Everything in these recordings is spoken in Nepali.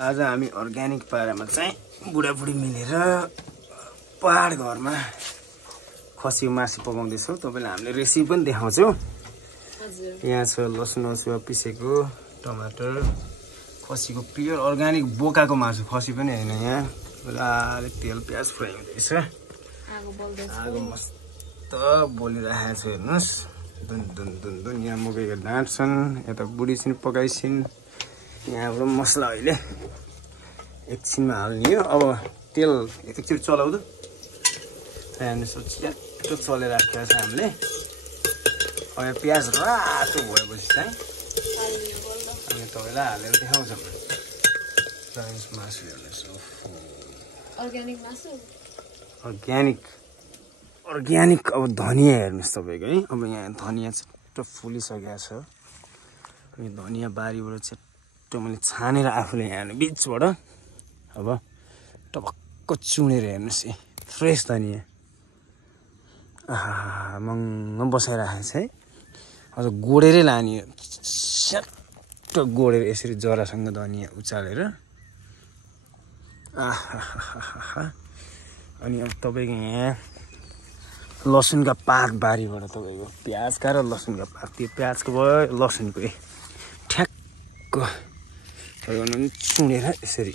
आज हामी अर्ग्यानिक पारामा चाहिँ बुढाबुढी मिलेर पहाड घरमा खसीको मासु पकाउँदैछौँ। तपाईँलाई हामीले रेसिपी पनि देखाउँछौँ। यहाँ छ लसुन अदुवा पिसेको, टमाटर, खसीको प्योर अर्ग्यानिक बोकाको मासु, खसी पनि होइन। यहाँ अलिक तेल प्याज फ्राई हुँदैछ। आगो मस्त बोलिरहेको छ, हेर्नुहोस्। दुन दुन दुन दुन। यहाँ मकैको डाँट छन्, यता बुढी छिन् पकाइछिन्। यहाँबाट मसला अहिले एकछिनमा हाल्ने हो। अब तेल एकचोटि चलाउँदो। हेर्नुहोस् छिटो चलाइराखेको छ हामीले। अब प्याज रातो भएपछि चाहिँ हामी तपाईँलाई हालेर देखाउँछौँ। मासु हेर्नुहोस्, अर्ग्यानिक। अब धनियाँ हेर्नुहोस् तपाईँको है। अब यहाँ धनियाँ छिट्टो फुलिसकेको छ। यो धनियाँ बारीबाट छिट्टो मैले छानेर आफूले यहाँ बिचबाट अब टपक्क चुनेर हेर्नुहोस् है, फ्रेस धनियाँ। मङ्ग बसाइराखेको छ है। अझ गोडेरै लाने, स्याट्टो गोडेर यसरी जरासँग धनियाँ उचालेर। अनि अब तपाईँको यहाँ लसुनका पात बारीबाट तपाईँको प्याजका र लसुनका पात, त्यो प्याजको भयो लसुनको ठ्याक्क तपाईँको चुनेर यसरी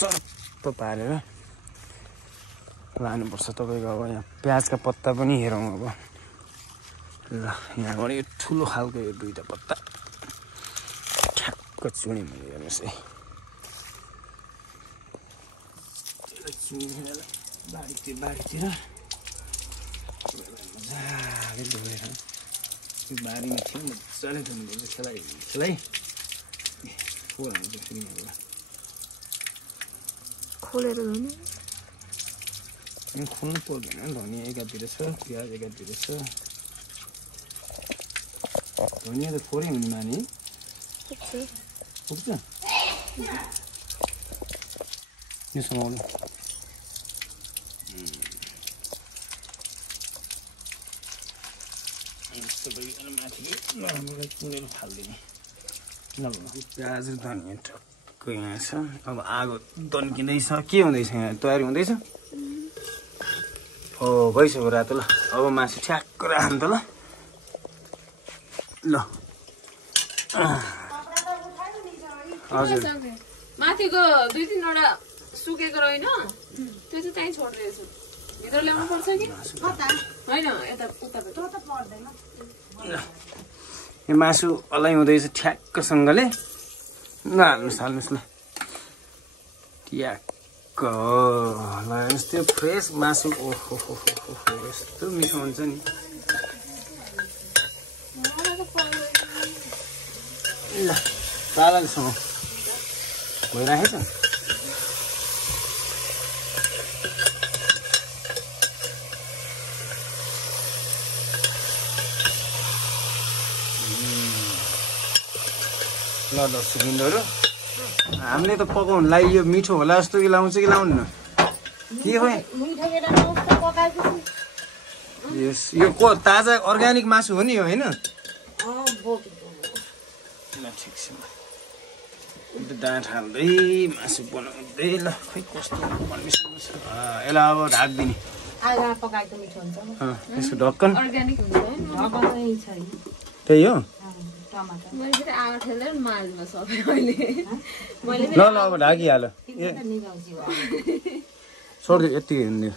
चर्प पारेर लानुपर्छ तपाईँको। अब यहाँ प्याजका पत्ता पनि हेरौँ। अब ल यहाँबाट यो ठुलो खालको यो दुईवटा पत्ता ठ्याक्क चुने मैले, हेर्नुहोस् है। चुनेर बारीतिर मजाले धोएर त्यो बारीमा थियो मजाले धुनुपर्छ। खेलाइ फोर हाल्नु फेरि खोलेर धुने, खोल्नु पर्दैन। धनियाँ एकातिर छ, प्याज एकातिर छ। धनियाँ त थोरै हुने माने पुग्छ। यो समाउनु माथि चुनेर फालिदिने। प्याज र धनियाँ टक्क यहाँ छ। अब आगो तन्किँदैछ। के हुँदैछ यहाँ, तयारी हुँदैछ? हो भइसक्यो रातो। ल अब मासु ठ्याक्क राख्नु त। ल हजुर, माथिको 2-3वटा सुकेको रहेन, त्यो चाहिँ त्यहीँ छोडिदिएछु। भित्र ल्याउनु पर्छ कि होइन? यता उता पर्दैन। यो मासु अलाइ हुँदैछ ठ्याक्कसँगले। ल हाल्नुहोस् ल। ट्याक्क ल हेर्नुहोस्, त्यो फ्रेस मासु। ओहो यस्तो मिठो हुन्छ नि। ल तालासँग भइराखेछ। ल दर्शकबिन्दुहरू, हामीले त पकाउनुलाई यो मिठो होला जस्तो कि लाउँछ कि लाउनु के हो? यो को ताजा अर्ग्यानिक मासु हो नि यो, होइन? ठिक छ। डाँठ हाल्दै मासु बनाउँदै। ल खै कस्तो यसलाई अब ढाकिदिने। यसको ढक्कन त्यही हो। ल अब ढाकिहाल। छोडिदियो यति हुन्थ्यो।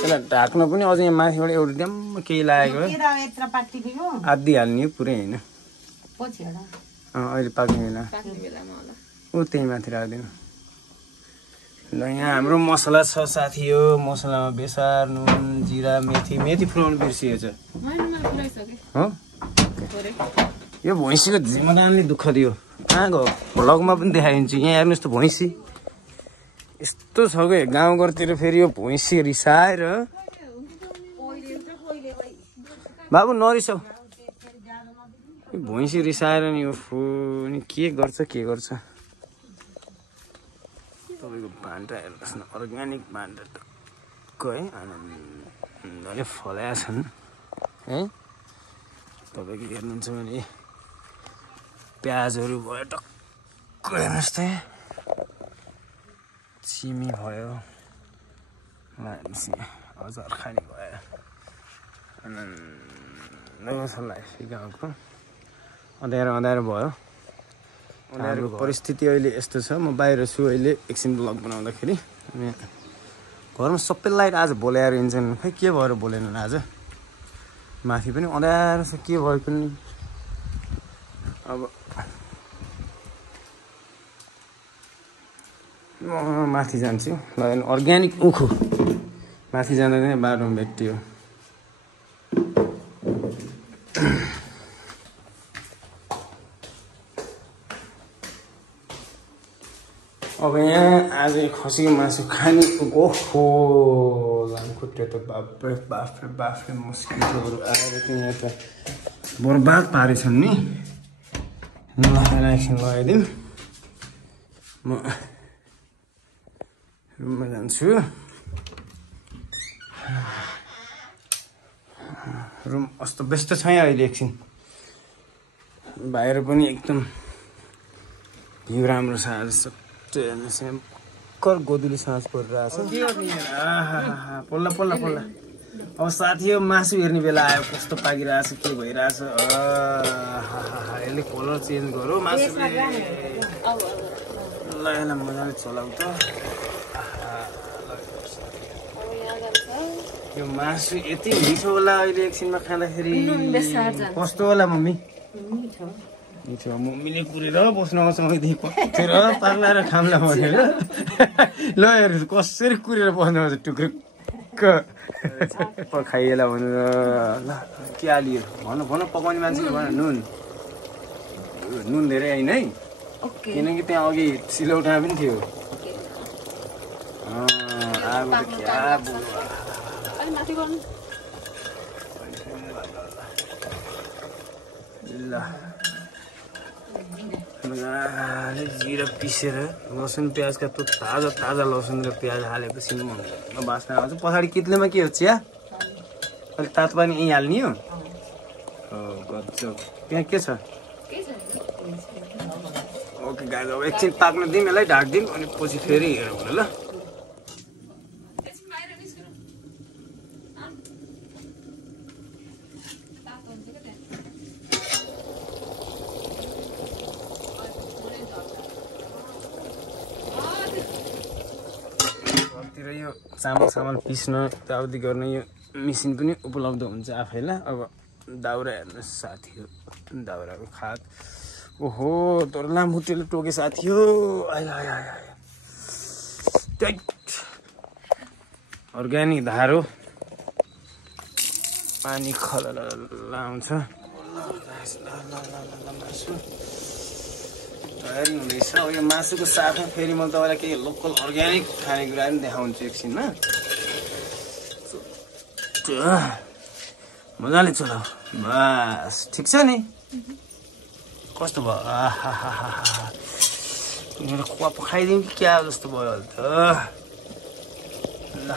यसलाई ढाक्न पनि अझ यहाँ माथिबाट एउटा ड्याम्म केही लागेको आदि हाल्ने पुरै होइन। अहिले पाक्ने बेला ऊ त्यही माथि राख्दिनु। ल यहाँ हाम्रो मसला छ साथी। यो मसलामा बेसार, नुन, जिरा, मेथी फुलाउनु बिर्सिएछ हो। यो भैँसीको जिम्मेदारले दुःख दियो। कहाँ गयो? भ्लगमा पनि देखाइदिन्छु। यहाँ हेर्नुहोस् त भैँसी यस्तो छ कि गाउँघरतिर फेरि यो भैँसी रिसाएर। बाबु नरिसाउ, भैँसी रिसाएर नि यो नि के गर्छ। तपाईँको भान्टा हेर्नुहोस् न, अर्ग्यानिक भान्टा टक्क है। आनन्दले फलाएका छन् है। तपाईँको हेर्नुहुन्छ भने प्याजहरू भयो टक्क हेर्नुहोस् त सिमी भयो हजुर खाने भयो गाउँको अँध्यारो अँध्यारो भयो अँध्यारो परिस्थिति अहिले यस्तो छ म बाहिर छु अहिले एकछिन ब्लग बनाउँदाखेरि घरमा सबै लाइट आज बोलाएर हिँड्छन् खै के भएर बोलेनन् आज माथि पनि अँध्यारो छ के भयो पनि अब म माथि जान्छु ल अर्ग्यानिक उखु माथि जाँदा नै बाटोमा भेटियो अब यहाँ आज खसीको मासु खाने ओहो लामखुट्टे त बाफ्रे बाफ्रे बाफ्रे मस्किटोहरू आएर त यहाँ त बर्बाद पारेछन् नि लगाएर एकछिन लगाइदिउँ म रुममा जान्छु रुम कस्तो व्यस्त छ यहाँ अहिले एकछिन बाहिर पनि एकदम भ्यू राम्रो छ आज सबै हेर्नुहोस् भर्खर गोदुली साँझ परिरहेछ पल्ल पल्ल पल्ल अब साथी हो मासु हेर्ने बेला आयो कस्तो पाकिरहेछ के भइरहेछ यसले कलर चेन्ज गरौँ मासु ल यसलाई मजाले चलाउ त यो मासु यति मिठो होला अहिले एकछिनमा खाँदाखेरि कस्तो होला मम्मी मिठो मम्मीले पुरेर बस्नु आउँछ मैदेखि पथेर पार्लाएर खाम्ला भनेर ल हेर्नुहोस् कसरी कुरेर बस्नु आउँछ टुक्रुक्क खाइएला भनेर ल के हालियो भन भन पकाउने मान्छेले भन नुन धेरै होइन है किनकि त्यहाँ अघि सिलौटा पनि थियो आगो त क्या ल मजाले जिरा पिसेर लसुन प्याजका त्यो ताजा ताजा लसुन र प्याज हालेपछि बास्ना आउँछ पछाडि कित्लेमा के हो चिया अलिक तातो पानी यहीँ हाल्ने हो गजब त्यहाँ के छ ओके गाइज अब एकछिन पाक्न दिउँ यसलाई ढाकिदिउँ अनि पछि फेरि हेरौँ न ल यो चामल पिस्न यताउति गर्न यो मेसिन पनि उपलब्ध हुन्छ आफैलाई अब दाउरा हेर्नुहोस् साथी हो दाउराको खाद ओहो तर लामखुट्टेले टोके साथी हो अर्ग्यानिक धारो पानी खल आउँछ तयारी हुँदैछ अब यो मासुको साथमा फेरि म तपाईँलाई केही लोकल अर्ग्यानिक खानेकुरा पनि देखाउँछु एकछिनमा मजाले चलाऊ बस ठिक छ नि कस्तो भयो मेरो खुवा पखाइदिउँ कि क्या जस्तो भयो अहिले त ल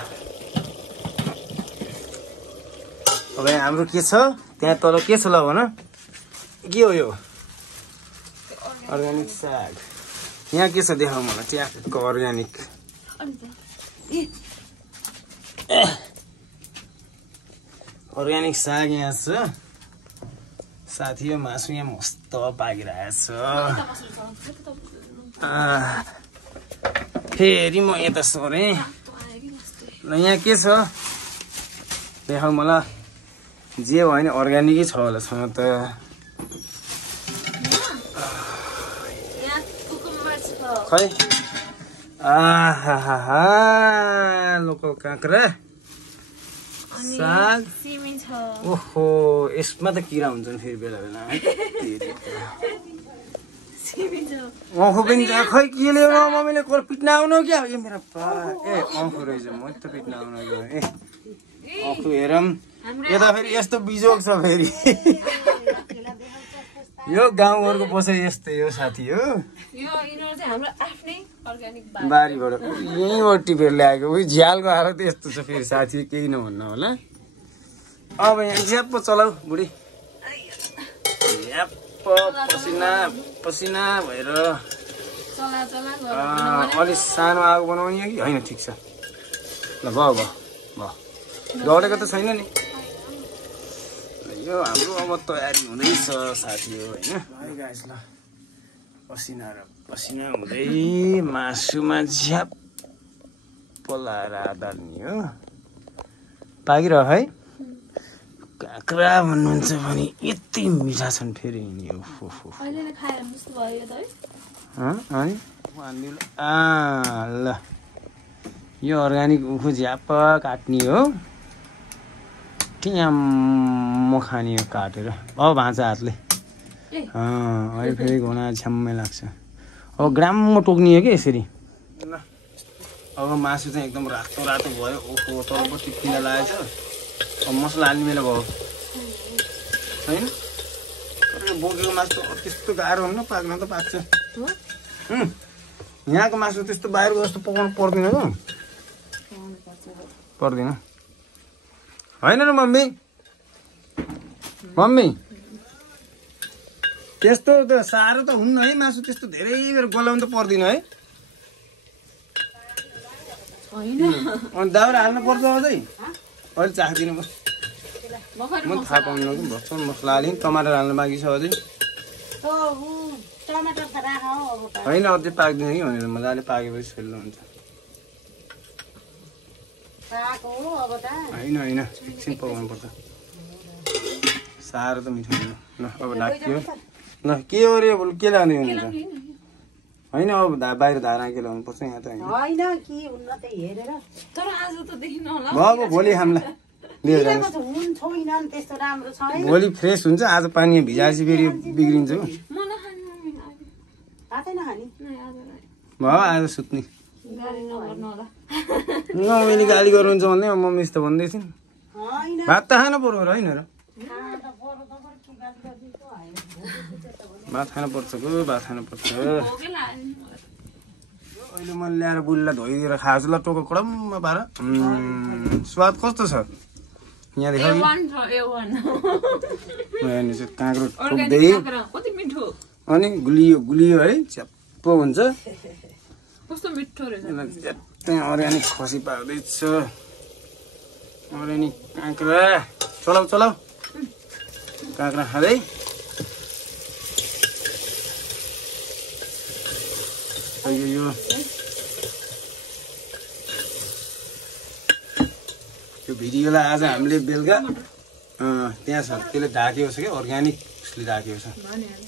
अब हाम्रो के छ त्यहाँ तल के छ ल भन के हो यो अर्ग्यानिक साग यहाँ के छ देखाऊ मलाई ट्याकको अर्ग्यानिक अर्ग्यानिक साग यहाँ छ साथी यो मासु यहाँ मस्त पाकिरहेछ फेरि म यता सरेँ ल यहाँ के छ देखाऊ मलाई जे भयो नि अर्ग्यानिकै छ होला सँग त खै लोकल काँक्रा साग ओहो यसमा त किरा हुन्छन् फेरि बेला बेला अँखो पनि खै के ल्याउनु मम्मीले कोर पिट्न आउनु क्या यो मेरो ए अँखो रहेछ म त पिट्न आउनु ए अँखो हेरौँ यता फेरि यस्तो बिजोग छ फेरि यो गाउँघरको बसाइ यस्तै हो साथी हो बारीबाट यहीँबाट टिपेर ल्याएको उयो झ्यालको हालत यस्तो छ फेरि साथी केही नभन्नु होला अब यहाँ झ्याप्प चलाऊ बुढी झ्याप्प पसिना पसिना भएर चला चला अलि सानो आगो बनाउने हो कि होइन ठिक छ ल भयो दौडेको त छैन नि यो हाम्रो अब तयारी हुँदैछ साथी हो होइन गाइस ल पसिना र पसिना हुँदै मासुमा झ्याप पलाएर हाल्ने हो पाकिरह है काँक्रा भन्नुहुन्छ भने यति मिठा छन् फेरि नि ल यो अर्ग्यानिक उखु झ्याप काट्ने हो ट्याम्म खाने हो काटेर अब भाँचा हातले अहिले फेरि घुँडा छ्याम्मै लाग्छ अब ग्राममा टोक्ने हो कि यसरी अब मासु चाहिँ एकदम रातो रातो भयो ओहो तलपट्टि पिना लागेछ अब मसला हाल्ने बेला भयो होइन बोकेको मासु त त्यस्तो गाह्रो हुन्न पाक्न त पाक्छ यहाँको मासु त्यस्तो बाहिरको जस्तो पकाउनु पर्दैन त पर्दैन होइन र मम्मी त्यस्तो त साह्रो त हुन्न है मासु त्यस्तो धेरै बेर गलाउनु त पर्दैन है अनि दाउरा हाल्नु पर्छ अझै अहिले चाख्दिनु म थाहा पाउनु कि भर्खर मसला हालेँ टमाटर हाल्नु बाँकी छ अझै होइन अझै पाक्दैन कि भनेर मजाले पाकेपछि सेल्नु हुन्छ होइन एकछिन पकाउनु पर्छ साह्रो त मिठो हुँदैन ल अब ढाक्यो ल के हो रे के लाँदै हुनुहुन्छ होइन अब बाहिर धारा के लाउनु पर्छ यहाँ त अब भोलि हामीलाई लिएर भोलि फ्रेस हुन्छ आज पानी भिजाएपछि फेरि बिग्रिन्छ भयो आज सुत्ने मैले गाली गर्नुहुन्छ भन्दै मम्मी यस्तो भन्दै थिइन् भात त खानु पर्यो होइन र भात खानु पर्छ अहिले मैले ल्याएर बुढीलाई धोइदिएर खाएको छु ल टोको कडम्म पार स्वाद कस्तो छ यहाँदेखि काँक्रो ठोक्दै अनि गुलियो है च्याप्पो हुन्छ अर्ग्यानिक खसी पाक्दैछ अर्ग्यानिक काँक्रा चलाउ काँक्रा खाँदै यो भिडियोलाई आज हामीले बेलुका त्यहाँ छ त्यसले ढाकेको छ क्या अर्ग्यानिक उसले ढाकेको छ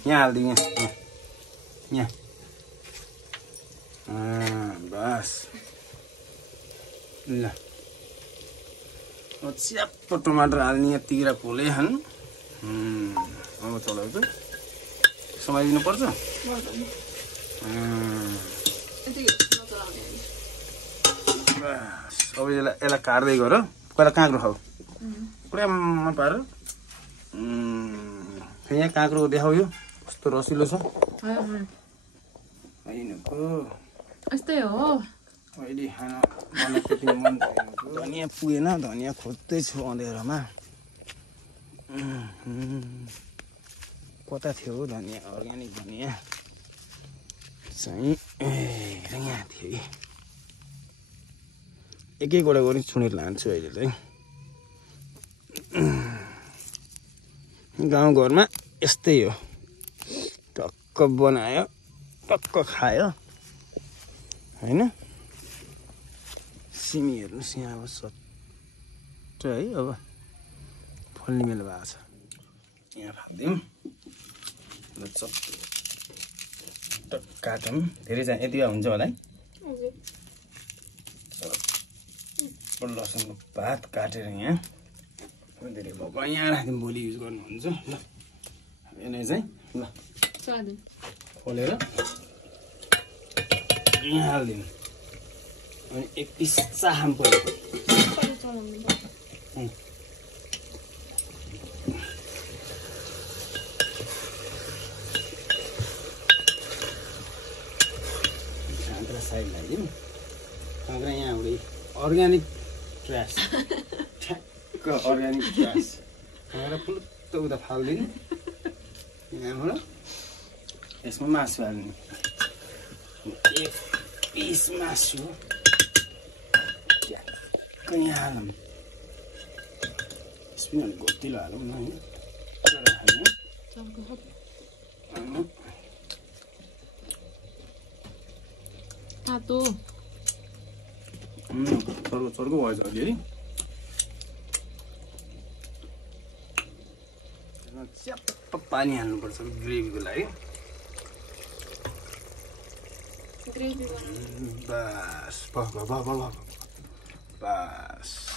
यहाँ हालिदिउँ यहाँ बस ल च्याप्पो टमाटर हाल्ने यतिखेर खोले खानु अब चलाउँछु समाइदिनु पर्छ अब यसलाई काट्दै गर पहिला काँक्रो खाऊ पुरामा पार यहाँ काँक्रो देखाउ यो कस्तो रसिलो छ यस्तै हो अहिले खाना मन धनियाँ पुगेन धनियाँ खोज्दैछु अँधेरोमा कता थियो धनियाँ अर्ग्यानिक धनियाँ चाहिँ यहाँ थियो कि एक-एकवटा गरी छुनेर लान्छु अहिले चाहिँ गाउँघरमा यस्तै हो टक्क बनायो टक्क खायो होइन सिमी हेर्नुहोस् यहाँ अब सट्ट है अब फल्ने बेला भएको छ यहाँ फालिदिउँ ल चट्ट काटौँ धेरै चाहिँ यति हुन्छ होला है लसुनको पात काटेर यहाँ धेरै भएको यहाँ राख्दिउँ भोलि युज गर्नुहुन्छ ल यसलाई चाहिँ ल खोलेर यहाँ हालिदिनु अनि एक पिस चाहम पऱ्यो काँक्रा साइड लगाइदिउँ काँक्रा यहाँ हाम्रो अर्ग्यानिक ट्र्यास ठ्याक्क अर्ग्यानिक ट्र्यास काँक्रा पुलुत्त उता फालिदिनु यहाँबाट यसमा मासु हाल्ने ल एक पिस मासु ट्याक्कै हालौँ स्पिन अलिक गोतिलो हालौँ न होइन तातो चर्को भएछ अलिअलि च्याप्प पानी हाल्नुपर्छ ग्रेभीको लागि बस बस